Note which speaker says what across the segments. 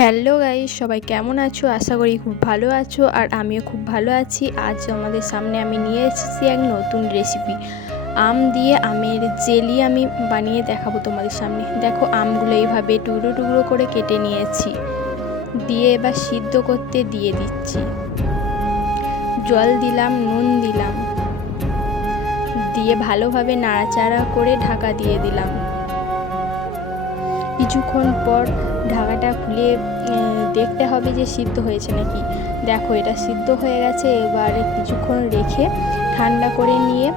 Speaker 1: Hello guys, সবাই কেমন আছো? আশা করি খুব ভালো আছো আর আমিও খুব ভালো আছি। আজ আমাদের সামনে আমি নিয়ে এসেছি এক নতুন রেসিপি আম দিয়ে আমের জেলি আমি বানিয়ে দেখাবো তোমাদের সামনে। দেখো, আমগুলো এইভাবে টুকরো টুকরো করে কেটে নিয়েছি। দিয়ে এবার সিদ্ধ করতে দিয়ে দিচ্ছি। জল দিলাম, নুন দিলাম। দিয়ে ভালোভাবে নাড়াচাড়া করে ঢাকা দিয়ে দিলাম। কিছুক্ষণ পর ঢাকাটা খুলে দেখতে হবে যে সিদ্ধ হয়েছে নাকি। দেখো, এটা সিদ্ধ হয়ে গেছে, এবার কিছুক্ষণ রেখে ঠান্ডা করে নিয়ে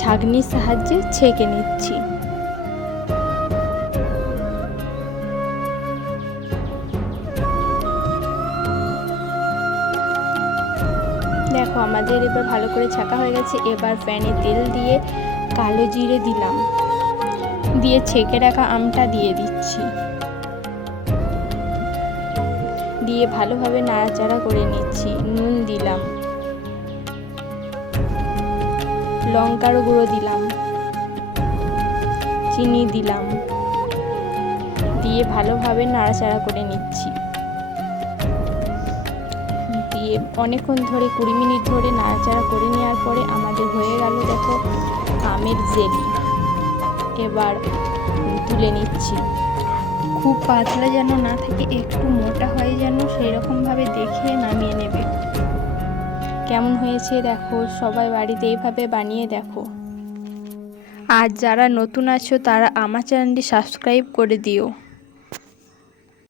Speaker 1: ছাঁকনির সাহায্যে ছেঁকে নিচ্ছি। দেখো, আমাদের এবার ভালো করে ছাকা হয়ে গেছে, এবার প্যানে তেল দিয়ে কালো জিরে দিলাম। দিয়ে ছেঁকে রাখা আমটা দিয়ে দিচ্ছি। দিয়ে ভালোভাবে নাড়াচাড়া করে নিচ্ছি। নুন দিলাম। লঙ্কার গুঁড়ো দিলাম। চিনি দিলাম। দিয়ে ভালোভাবে নাড়াচাড়া করে নিচ্ছি। দিয়ে অনেকক্ষণ ধরে, কুড়ি মিনিট ধরে নাড়াচাড়া করে নেওয়ার পরে আমাদের হয়ে গেল দেখো আমের জেলি। এবার তুলে নিচ্ছি। খুব পাতলা যেন না থাকে, একটু মোটা হয় যেন সেই রকমভাবে দেখে নামিয়ে নেবে। কেমন হয়েছে দেখো, সবাই বাড়িতে এইভাবে বানিয়ে দেখো। আর যারা নতুন আছো, তারা আমার চ্যানেলটি সাবস্ক্রাইব করে দিও।